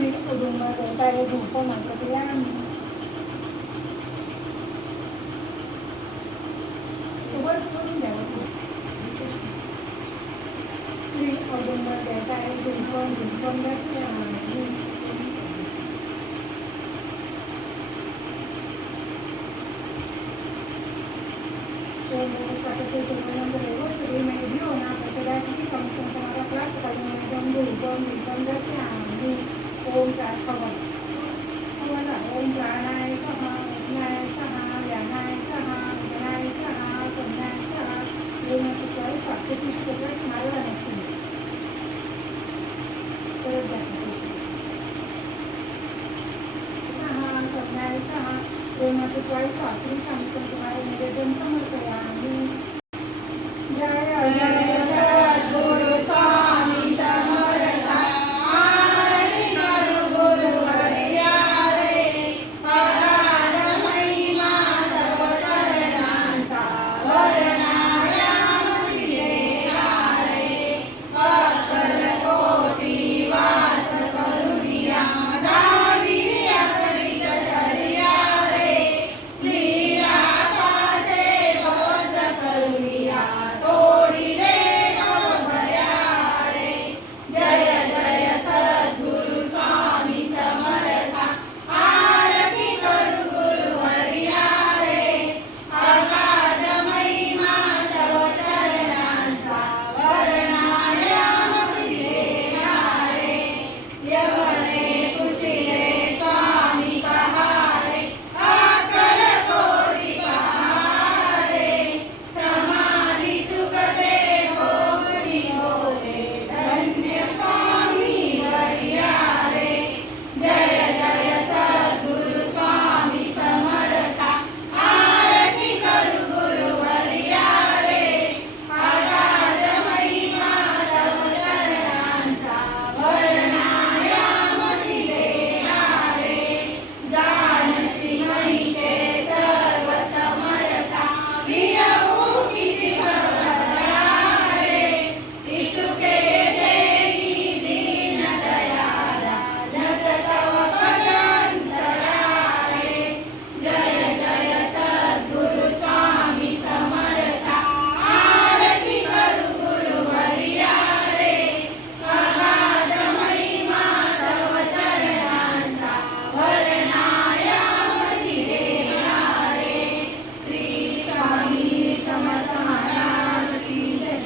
श्री कुटुंब देवतारे धूप मागवयामी. श्री कुटुंब देवतारे धूप दर्शयामी. ओम प्राणाय स्वाहा उष्णाय स्वाहा व्यानाय स्वाहा उदनाय स्वाहा संज्ञाय स्वाहा. ओम चतुर्थ साक्षी शुक्रत मारला नक्की परत स्वाहा संज्ञाय स्वाहा. ओम चतुर्थ साक्षी सांग तुम्हाला निवेदन समर्पयामी. जय जय